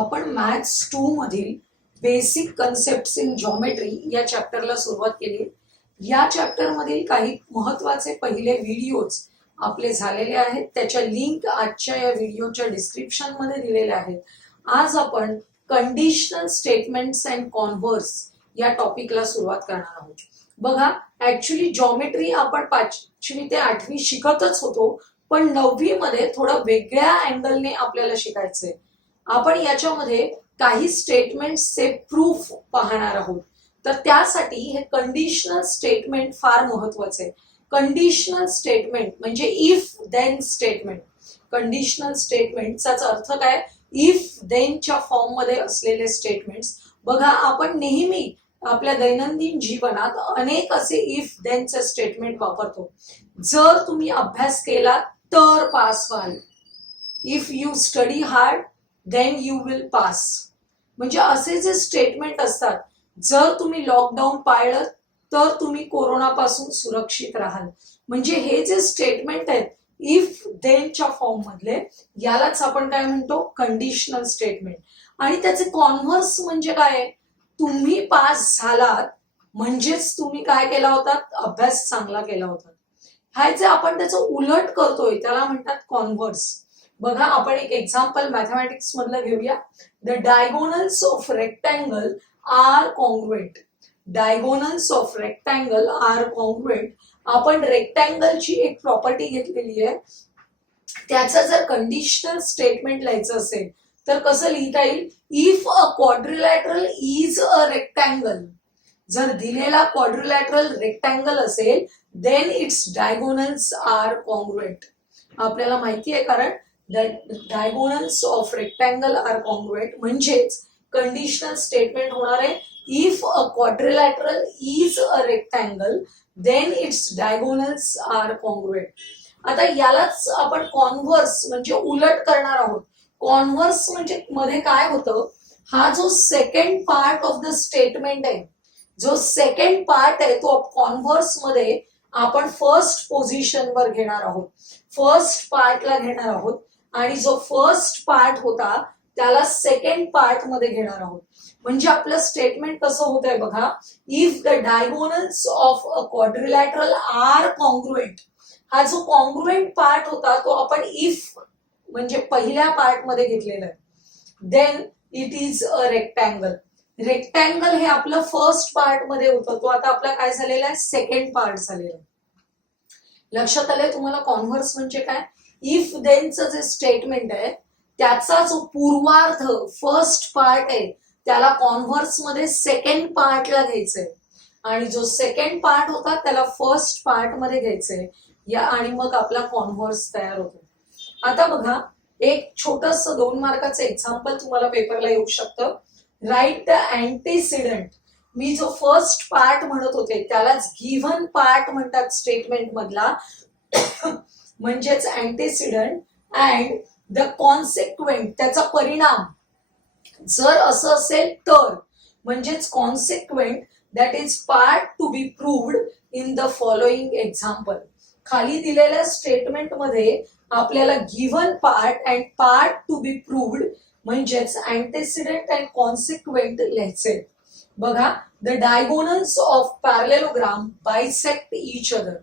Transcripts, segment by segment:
आपण मॅथ्स 2 मधील basic concepts in geometry या चॅप्टरला सुरुवात केली. या चॅप्टर मधील काही महत्त्वाचे पहिले व्हिडिओज आपले झालेले आहेत. त्याच्या लिंक आजच्या या व्हिडिओच्या डिस्क्रिप्शन मध्ये दिलेल्या आहेत. आज आपण कंडिशनल स्टेटमेंट्स अँड कॉन्व्हर्स या टॉपिकला सुरुवात करणार आहोत. बघा, ऍक्च्युली जॉमेट्री आपण 5वी ते 8वी शिकतच होतो, पण 9वी मध्ये थोडं वेगळ्या अँगलने आपल्याला शिकायचंय. आपण याच्यामध्ये काही स्टेटमेंट्सचे प्रूफ पाहणार आहोत. तर त्यासाठी हे कंडिशनल स्टेटमेंट फार महत्वाचे आहे. कंडिशनल स्टेटमेंट म्हणजे इफ देन स्टेटमेंट. कंडिशनल स्टेटमेंटचा अर्थ काय? इफ देनच्या फॉर्म मध्ये असलेले स्टेटमेंट्स. बघा, आपण नेहमी आपल्या दैनंदिन जीवनात अनेक असे इफ देनचे स्टेटमेंट वापरतो. जर तुम्ही अभ्यास केला तर पास व्हाल. If you study hard then you will pass. म्हणजे असे जे स्टेटमेंट असतात, जर तुम्ही लॉकडाऊन पाळलं तर तुम्ही कोरोनापासून सुरक्षित राहाल. म्हणजे हे जे स्टेटमेंट आहेत इफ देनच्या फॉर्म मधले, यालाच आपण काय म्हणतो? Conditional statement. आणि त्याचे कॉन्व्हर्स म्हणजे काय? तुम्ही पास झालात म्हणजेच तुम्ही काय केला होता? अभ्यास चांगला केला होता. हाय जे आपण त्याचं उलट करतोय त्याला म्हणतात कॉन्व्हर्स. बघा, आपण एक एक्झाम्पल मॅथमॅटिक्स मधलं घेऊया. The diagonals of rectangle are congruent. Diagonals of rectangle are congruent. आपण रेक्टँगलची एक प्रॉपर्टी घेतलेली आहे. त्याचं जर कंडिशनल स्टेटमेंट लिहायचं असेल तर कसं लिहिता येईल? If a quadrilateral is a rectangle. जर दिलेला क्वाड्रिलॅटरल रेक्टँगल असेल then its diagonals are congruent. आपल्याला माहिती आहे, कारण diagonals of rectangle are congruent म्हणजेच कंडिशनल स्टेटमेंट होणार आहे if a quadrilateral is a rectangle then its diagonals are congruent. आता यालाच आपण कॉन्व्हर्स म्हणजे उलट करणार आहोत. कॉन्व्हर्स म्हणजे मध्ये काय होतं? हा जो second part of the statement आहे, जो सेकंड पार्ट आहे तो कॉन्व्हर्स मध्ये आपण फर्स्ट पोझिशनवर घेणार आहोत. फर्स्ट पार्टला घेणार आहोत आणि जो फर्स्ट पार्ट होता त्याला सेकंड पार्ट मध्ये घेणार आहोत. म्हणजे आपलं स्टेटमेंट कसं होत आहे बघा. If the diagonals of a quadrilateral are congruent. हा जो कॉन्ग्रुएंट पार्ट होता तो आपण इफ म्हणजे पहिल्या पार्ट मध्ये घेतलेला आहे. Then it is a rectangle. Rectangle हे आपलं फर्स्ट पार्ट मध्ये होतं, तो आता आपला काय झालेला आहे? सेकंड पार्ट झालेला आहे. लक्षात आलंय तुम्हाला कॉन्व्हर्स म्हणजे काय? इफ देनचं जे स्टेटमेंट आहे त्याचा जो पूर्वार्ध फर्स्ट पार्ट आहे त्याला कॉन्व्हर्स मध्ये सेकंड पार्टला घ्यायचंय आणि जो सेकंड पार्ट होता त्याला फर्स्ट पार्ट मध्ये घ्यायचंय या, आणि मग आपला कॉन्व्हर्स तयार होतो. आता बघा, एक छोटस 2 मार्काचं एक्झाम्पल तुम्हाला पेपरला येऊ शकतं. Write the antecedent. मी जो फर्स्ट पार्ट म्हणत होते त्यालाच गिव्हन पार्ट म्हणतात स्टेटमेंट मधला, म्हणजेच अँटीसिडंट. अँड द कॉन्सिक्वेंट, त्याचा परिणाम जर असं असेल तर, म्हणजेच consequent that is part two be proved in the following example. खाली दिलेल्या स्टेटमेंट मध्ये आपल्याला given part and part two be proved म्हणजेच अँटीसिडंट अँड कॉन्सिक्वेंट लिहायचे. बघा, the diagonals of parallelogram bisect each other.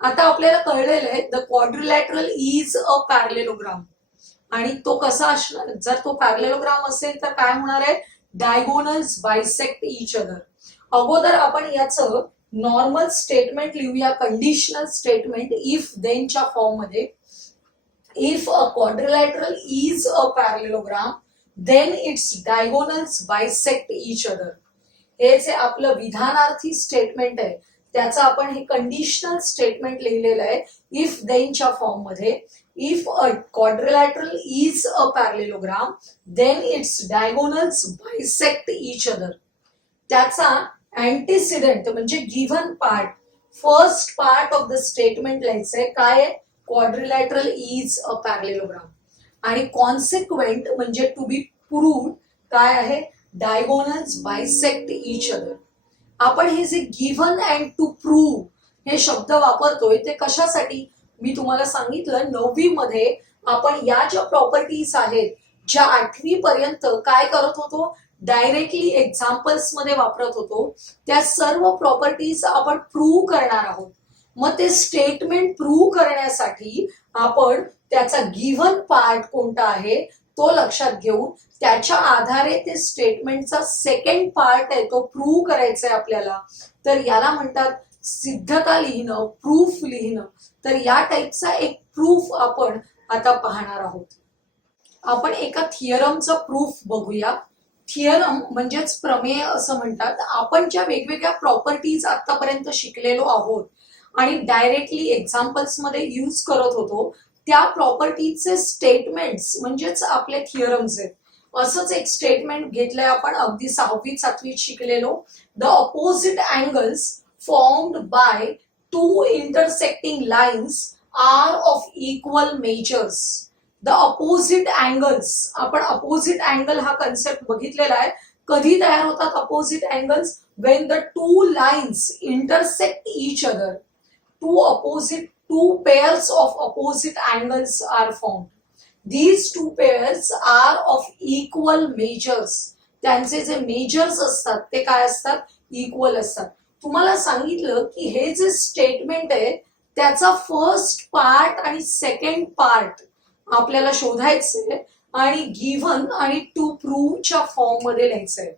आता आपल्याला कळलेलं आहे the quadrilateral is a parallelogram. आणि तो कसा असणार? जर तो पॅरलेलोग्राम असेल तर काय होणार आहे? Diagonals bisect each other. अगोदर आपण याचं नॉर्मल स्टेटमेंट लिहूया, कंडिशनल स्टेटमेंट इफ देनच्या फॉर्म मध्ये. If a quadrilateral is a parallelogram then its diagonals bisect each other. हे जे आपलं विधानार्थी स्टेटमेंट आहे त्याचं आपण हे कंडिशनल स्टेटमेंट लिहिलेलं आहे इफ देनच्या फॉर्म मध्ये. If a quadrilateral is a parallelogram then its diagonals bisect each other. त्याचा अँटीसिडंट म्हणजे given part, first part of the statement लिहायचंय. काय आहे? Quadrilateral is a parallelogram. आणि कॉन्सिक्वेंट म्हणजे टू बी प्रूव्ड काय आहे? Diagonals bisect each other. आपण हे जे गिव्हन अँड टू प्रूव्ह हे शब्द वापरतोय ते कशासाठी? मी तुम्हाला सांगितलं 9वी मध्ये आपण या ज्या प्रॉपर्टीज आहेत ज्या 8वी पर्यंत काय करत होतो, डायरेक्टली एक्झाम्पल्स मध्ये वापरत होतो, त्या सर्व प्रॉपर्टीज आपण प्रूव्ह करणार आहोत. मग ते स्टेटमेंट प्रूव्ह करण्यासाठी आपण त्याचा गिव्हन पार्ट कोणता आहे तो लक्षात घेऊन त्याच्या आधारे ते स्टेटमेंटचा सेकंड पार्ट आहे तो प्रूव्ह करायचा आहे आपल्याला. तर याला म्हणतात सिद्धता लिहिणं, प्रूफ लिहिणं. तर या टाईपचा एक प्रूफ आपण आता पाहणार आहोत. आपण एका थिअरमचं प्रूफ बघूया. थिअरम म्हणजेच प्रमेय असं म्हणतात. आपण ज्या वेगवेगळ्या प्रॉपर्टीज आतापर्यंत शिकलेलो आहोत आणि डायरेक्टली एक्झाम्पल्स मध्ये यूज करत होतो त्या प्रॉपर्टीचे स्टेटमेंट्स म्हणजेच आपले थिअरम्स आहेत. असंच एक स्टेटमेंट घेतलंय आपण अगदी 6वी 7वीत शिकलेलो. The opposite angles formed by two intersecting lines are of equal measures. The opposite angles, आपण अपोजिट अँगल हा कन्सेप्ट बघितलेला आहे. कधी तयार होतात opposite angles? When the two lines intersect each other. two pairs of opposite angles are formed. These two pairs are of equal measures. त्यांचे जे measures असतात ते काय असतात? इक्वल असतात. तुम्हाला सांगितलं की हे जे स्टेटमेंट आहे त्याचा फर्स्ट पार्ट आणि सेकंड पार्ट आपल्याला शोधायचंय आणि गिव्हन आणि टू प्रूव्हच्या फॉर्म मध्ये लिहायचंय.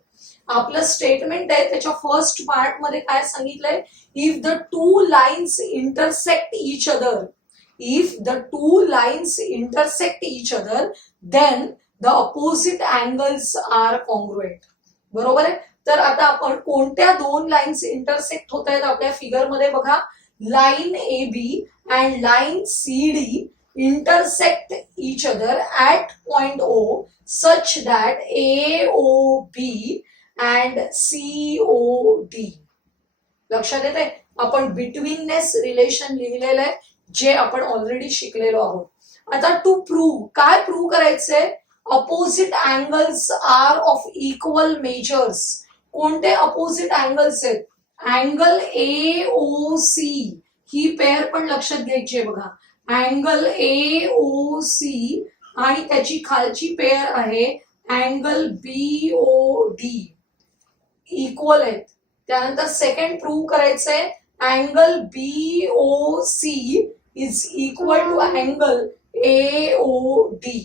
आपलं स्टेटमेंट आहे त्याच्या फर्स्ट पार्ट मध्ये काय सांगितलंय? If the two lines intersect each other, if the two lines intersect each other then the opposite angles are congruent. बरोबर आहे. तर आता आपण कोणत्या दोन लाईन्स इंटरसेक्ट होत आहेत आपल्या फिगर मध्ये बघा. Line A B and line C D intersect each other at point O such that AOB and COD. लक्षात येते? आपण बिटवीननेस रिलेशन लिहिलेलं आहे जे आपण ऑलरेडी शिकलेलो आहोत. आता टू प्रूव्ह, काय प्रूव्ह करायचंय? Opposite angles are of equal measures. कोणते अपोजिट अँगल्स आहेत? अँगल AOC ही पेअर पण लक्षात घ्यायची आहे बघा. अँगल AOC आणि त्याची खालची पेअर आहे अँगल BOD इक्वल आहेत. त्यानंतर सेकंड प्रूव्ह करायचंय angle BOC is equal to angle AOD.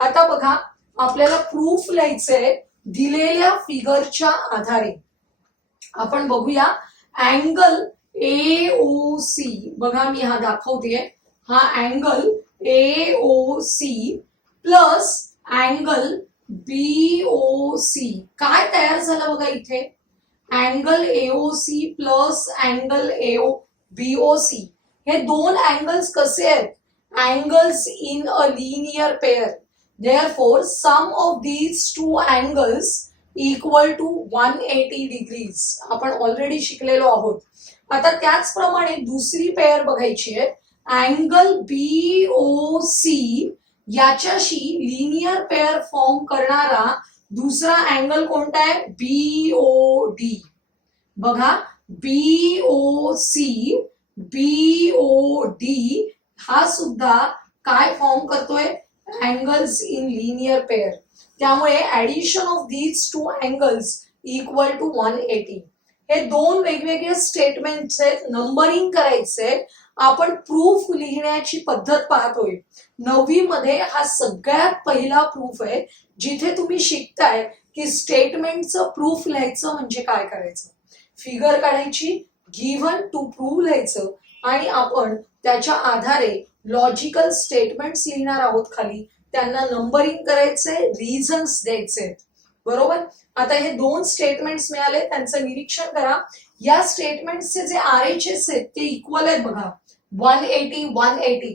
आता बघा आपल्याला प्रूफ लिहायचंय दिलेल्या फिगरच्या आधारे. आपण बघूया अँगल AOC, बघा मी हा दाखवतेय. हा angle AOC plus angle BOC काय तयार झालं बघा इथे? Angle AOC plus angle BOC. हे दोन अँगल्स कसे आहेत? Angles in a linear pair. Therefore sum of these two angles equal to 180 degrees. आपण ऑलरेडी शिकलेलो आहोत. आता त्याचप्रमाणे दुसरी पेअर बघायची आहे. अँगल BOC याच्याशी लिनियर पेअर फॉर्म करणारा दुसरा अँगल कोणता आहे? BOD. बघा BOC BOD हा सुद्धा काय फॉर्म करतोय? Angles in linear pair. त्यामुळे addition of these two angles equal to 180. हे दोन वेगवेगळे स्टेटमेंट्स आहेत. नंबरिंग करायचे. आपण प्रूफ लिहिण्याची पद्धत पाहतोय. 9वी मध्ये हा सगळ्यात पहिला प्रूफ आहे जिथे तुम्ही शिकताय की स्टेटमेंटचं प्रूफ लिहायचं म्हणजे काय करायचं. फिगर काढायची, गिव्हन टू प्रूव्ह लिहायचं आणि आपण त्याच्या आधारे लॉजिकल स्टेटमेंट्स लिहिणार आहोत खाली. त्यांना नंबरिंग करायचंय, रिझन्स द्यायचे. बरोबर. आता हे दोन स्टेटमेंट्स मिळाले, त्यांचं निरीक्षण करा. या स्टेटमेंटचे जे RHS आहेत ते इक्वल आहेत बघा. 180 180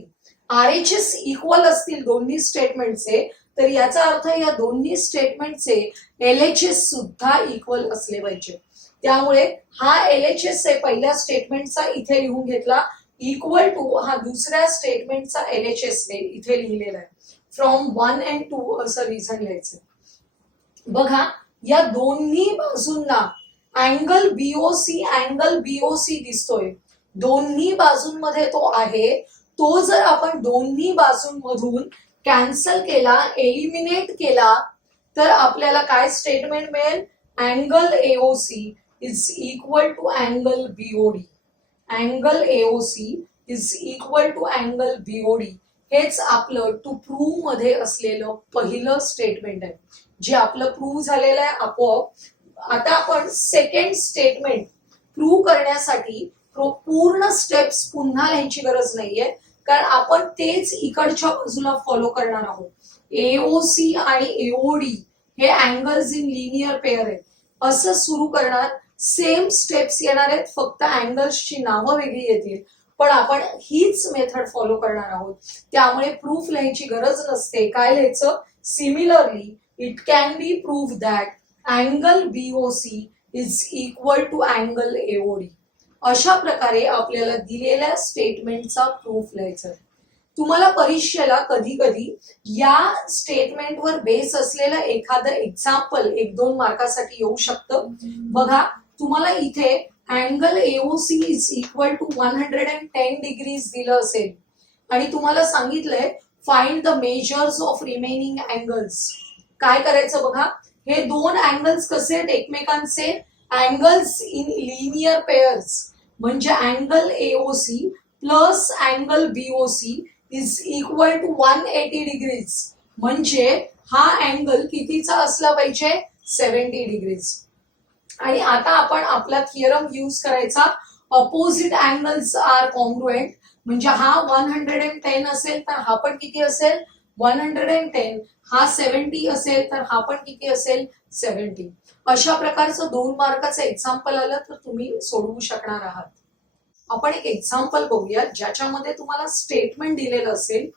RHS इक्वल असतील दोन्ही स्टेटमेंटचे तर याचा अर्थ या दोन्ही स्टेटमेंटचे LHS सुद्धा इक्वल असले पाहिजे. त्यामुळे हा LHS आहे पहिल्या स्टेटमेंटचा इथे लिहून घेतला. इक्वल टू हा दुसऱ्या स्टेटमेंटचा LHS इथे लिहिलेला आहे. फ्रॉम 1 and 2 असं रिझन लिहायचं. बघा या दोन्ही बाजूंना अँगल BOC दिसतोय. दोन्ही बाजूंमध्ये तो आहे. तो जर आपण दोन्ही बाजूंमधून कॅन्सल केला, एलिमिनेट केला तर आपल्याला काय स्टेटमेंट मिळेल? Angle AOC is equal to angle BOD. Angle AOC is equal to angle BOD. हेच आपलं टू प्रूव्ह मध्ये असलेलं पहिलं स्टेटमेंट आहे, जे आपलं प्रूव्ह झालेलं आहे आपोआप. आता आपण सेकंड स्टेटमेंट प्रूव्ह करण्यासाठी पूर्ण स्टेप्स पुन्हा लिहायची गरज नाहीये, कारण आपण तेच इकडच्या बाजूला फॉलो करणार आहोत. एओसी आणि एओडी हे अँगल्स इन लिनियर पेअर आहेत. असं सुरू करणार, सेम स्टेप्स येणार आहेत, फक्त अँगल्सची नावं वेगळी येतील, पण आपण हीच मेथड फॉलो करणार आहोत. त्यामुळे प्रूफ लिहायची गरज नसते. काय लिहायचं? Similarly it can be prove that angle BOC is equal to angle AOD. अशा प्रकारे आपल्याला दिलेल्या स्टेटमेंटचा प्रूफ लिहायचा. तुम्हाला परीक्षेला कधी कधी या स्टेटमेंटवर बेस असलेलं एखादं एक्झाम्पल 1-2 मार्कासाठी येऊ शकतं. बघा, तुम्हाला इथे angle AOC is equal to 110 degrees दिलं असेल आणि तुम्हाला सांगितलंय find the measures of remaining angles. काय करायचं बघा, हे दोन अँगल्स कसे आहेत एकमेकांचे? अँगल्स इन लिनियर पेअर्स, म्हणजे angle AOC plus angle BOC is equal to 180 degrees. म्हणजे हा अँगल कितीचा असला पाहिजे? 70 डिग्रीज. आणि आता आपण आपला थिअरम यूज करायचा, अपोजिट अँगल्स आर कॉन्ग्रुएंट. म्हणजे हा 110 असेल तर हा पण किती असेल? 110. हा 70 असेल तर हा पण किती असेल? 70. अशा प्रकारचं 2 मार्काचं एक्झाम्पल आलं तर तुम्ही सोडवू शकणार आहात. आपण एक एक्झाम्पल बघूया ज्याच्यामध्ये तुम्हाला स्टेटमेंट दिलेलं असेल,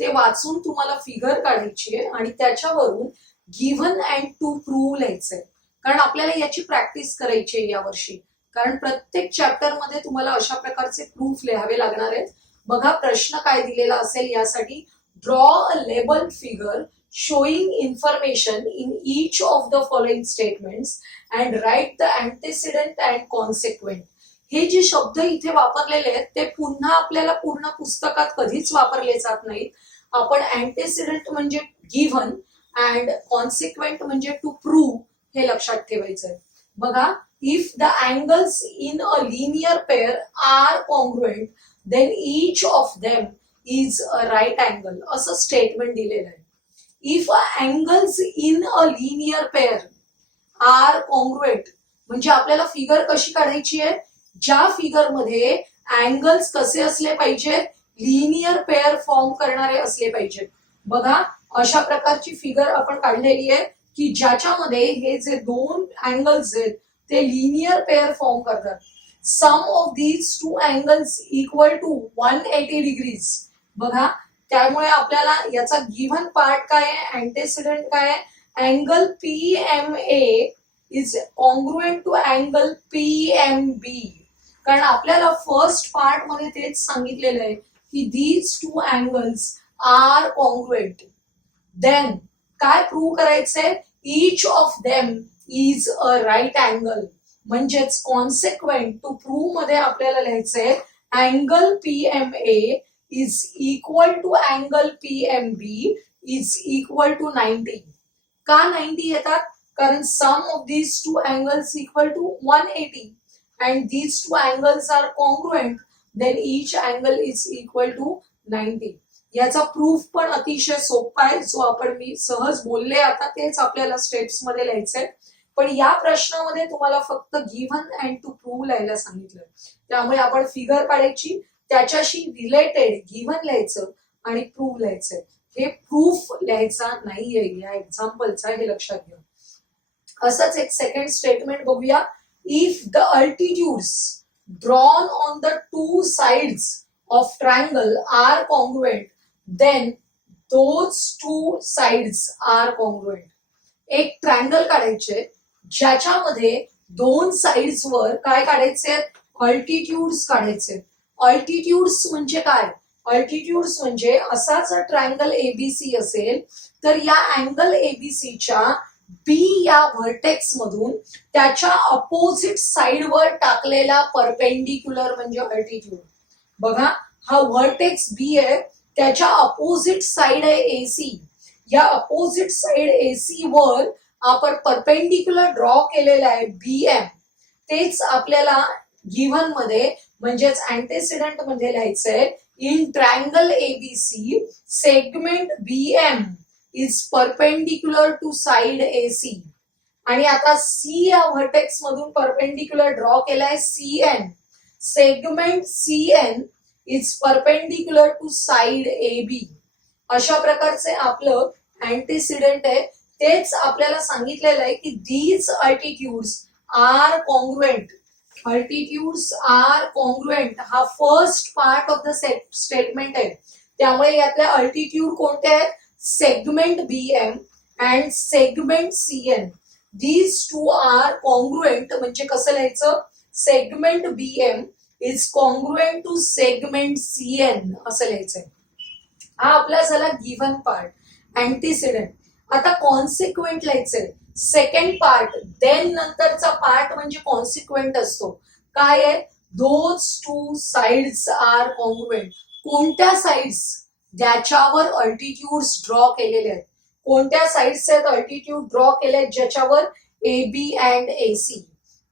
ते वाचून तुम्हाला फिगर काढायची आहे आणि त्याच्यावरून गिव्हन अँड टू प्रूव्ह लिहायचंय. कारण आपल्याला याची प्रॅक्टिस करायची आहे यावर्षी, कारण प्रत्येक चॅप्टर मध्ये तुम्हाला अशा प्रकारचे प्रूफ लिहावे लागणार आहेत. बघा प्रश्न काय दिलेला असेल यासाठी, draw a label figure showing information in each of the following statements and write the antecedent and consequent. हे जे शब्द इथे वापरलेले आहेत ते पुन्हा आपल्याला पूर्ण पुस्तकात कधीच वापरले जात नाहीत. आपण अँटेसिडेंट म्हणजे गिव्हन अँड कॉन्सिक्वेंट म्हणजे टू प्रूव्ह हे लक्षात ठेवायचंय. बघा, if the angles in a linear pair are congruent then each of them is a right angle, असं स्टेटमेंट दिलेलं आहे. If angles in a linear pair are congruent म्हणजे आपल्याला फिगर कशी काढायची आहे? ज्या फिगर मध्ये अँगल्स कसे असले पाहिजे? लिनियर पेअर फॉर्म करणारे असले पाहिजे. बघा, अशा प्रकारची फिगर आपण काढलेली आहे की ज्याच्यामध्ये हे जे दोन अँगल्स आहेत ते लिनियर पेअर फॉर्म करतात. Sum of these two angles equal to 180 degrees. बघा, त्यामुळे आपल्याला याचा गिव्हन पार्ट काय आहे, अँटेसिडेंट काय आहे? Angle PMA is congruent to angle PMB. कारण आपल्याला फर्स्ट पार्ट मध्ये तेच सांगितलेलं आहे की these two angles are congruent. Then काय प्रूव्ह करायचंय? Each of them is a right angle. म्हणजेच कॉन्सिक्वेंट टू प्रूव्ह मध्ये आपल्याला लिहायचंय angle PMA is equal to angle PMB is equal to 90. का 90 येतात? कारण sum of these two angles equal to 180 and these two angles are congruent, then each angle is equal to 90. याचा proof पण अतिशय सोपा आहे, जो आपण मी सहज बोलले आता तेच आपल्याला स्टेप्स मध्ये लिहायचंय. पण या प्रश्नामध्ये तुम्हाला फक्त गिव्हन अँड टू प्रूव्ह लिहायला सांगितलंय. त्यामुळे आपण फिगर काढायची, त्याच्याशी रिलेटेड गिव्हन लिहायचं आणि प्रूव्ह लिहायचंय. हे प्रूफ लिहायचा नाहीये या एक्झाम्पलचा, हे लक्षात घ्या. असंच एक सेकंड स्टेटमेंट बघूया. If the altitudes drawn on the two sides of triangle are congruent then those two sides are congruent. एक ट्रायंगल काढायचे ज्याच्यामध्ये दोन साइड्स वर काय काढायचे? अल्टिट्यूड्स काढायचे. अल्टिट्यूड्स म्हणजे काय? अल्टिट्यूड्स म्हणजे असाच ट्रायंगल एबीसी असेल तर या अँगल एबीसीच्या बी या व्हर्टेक्स मधून त्याच्या अपोजिट साइडवर टाकलेला परपेंडिक्युलर म्हणजे अल्टिट्यूड. बघा, हा व्हर्टेक्स बी आहे त्याच्या अपोजिट साइड आहे AC. या अपोजिट साइड AC वर आपण परपेंडिक्युलर ड्रॉ केलेला आहे BM. तेच आपल्याला गिव्हन मध्ये म्हणजेच अँटेसिडंट मध्ये लिहायचंय. In triangle ABC segment BM is perpendicular to side AC. आणि आता C या व्हर्टेक्स मधून परपेंडिक्युलर ड्रॉ केलाय CN. Segment CN is perpendicular to side AB. अशा प्रकारचे आपलं अँटेसिडंट आहे. तेच आपल्याला सांगितलेलं आहे की these altitudes are congruent. Altitudes are congruent हा first part of the statement आहे. त्यामुळे यातले अल्टिट्यूड कोणते आहेत? Segment BM and segment CN. These two are congruent म्हणजे कसं लिहायचं? Segment BM is congruent to segment CN असं लिहायचंय. हा आपला झाला गिव्हन पार्ट, अँटीसिडंट. आता कॉन्सिक्वेंट लिहायचंय. सेकंड पार्ट, देन नंतरचा पार्ट म्हणजे कॉन्सिक्वेंट असतो. काय आहे? Those two sides are congruent. कोणत्या साइड्स? ज्याच्यावर अल्टिट्यूड्स ड्रॉ केलेले आहेत. कोणत्या साइड्स आहेत अल्टिट्यूड ड्रॉ केले आहेत ज्याच्यावर? AB and AC.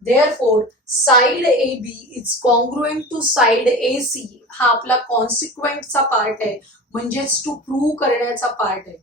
Therefore, side AB is congruent to side AC. हा आपला कॉन्सिक्वेंटचा पार्ट आहे, म्हणजेच टू प्रूव्ह करण्याचा पार्ट आहे.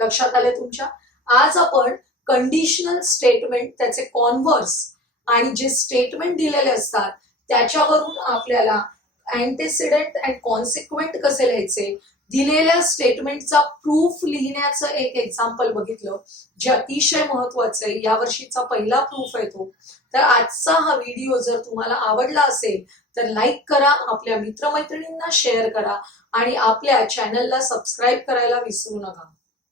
लक्षात आले तुमच्या? आज आपण कंडिशनल स्टेटमेंट, त्याचे कॉन्व्हर्स आणि जे स्टेटमेंट दिलेले असतात त्याच्यावरून आपल्याला अँटेसिडंट अँड कॉन्सिक्वेंट कसे लिहायचे, दिलेल्या स्टेटमेंटचा प्रूफ लिहिण्याचं एक एक्झाम्पल बघितलं, जे अतिशय महत्वाचं आहे. यावर्षीचा पहिला प्रूफ आहे तो. तर आजचा हा व्हिडिओ जर तुम्हाला आवडला असेल तर लाईक करा, आपल्या मित्रमैत्रिणींना शेअर करा आणि आपल्या चॅनलला सबस्क्राईब करायला विसरू नका.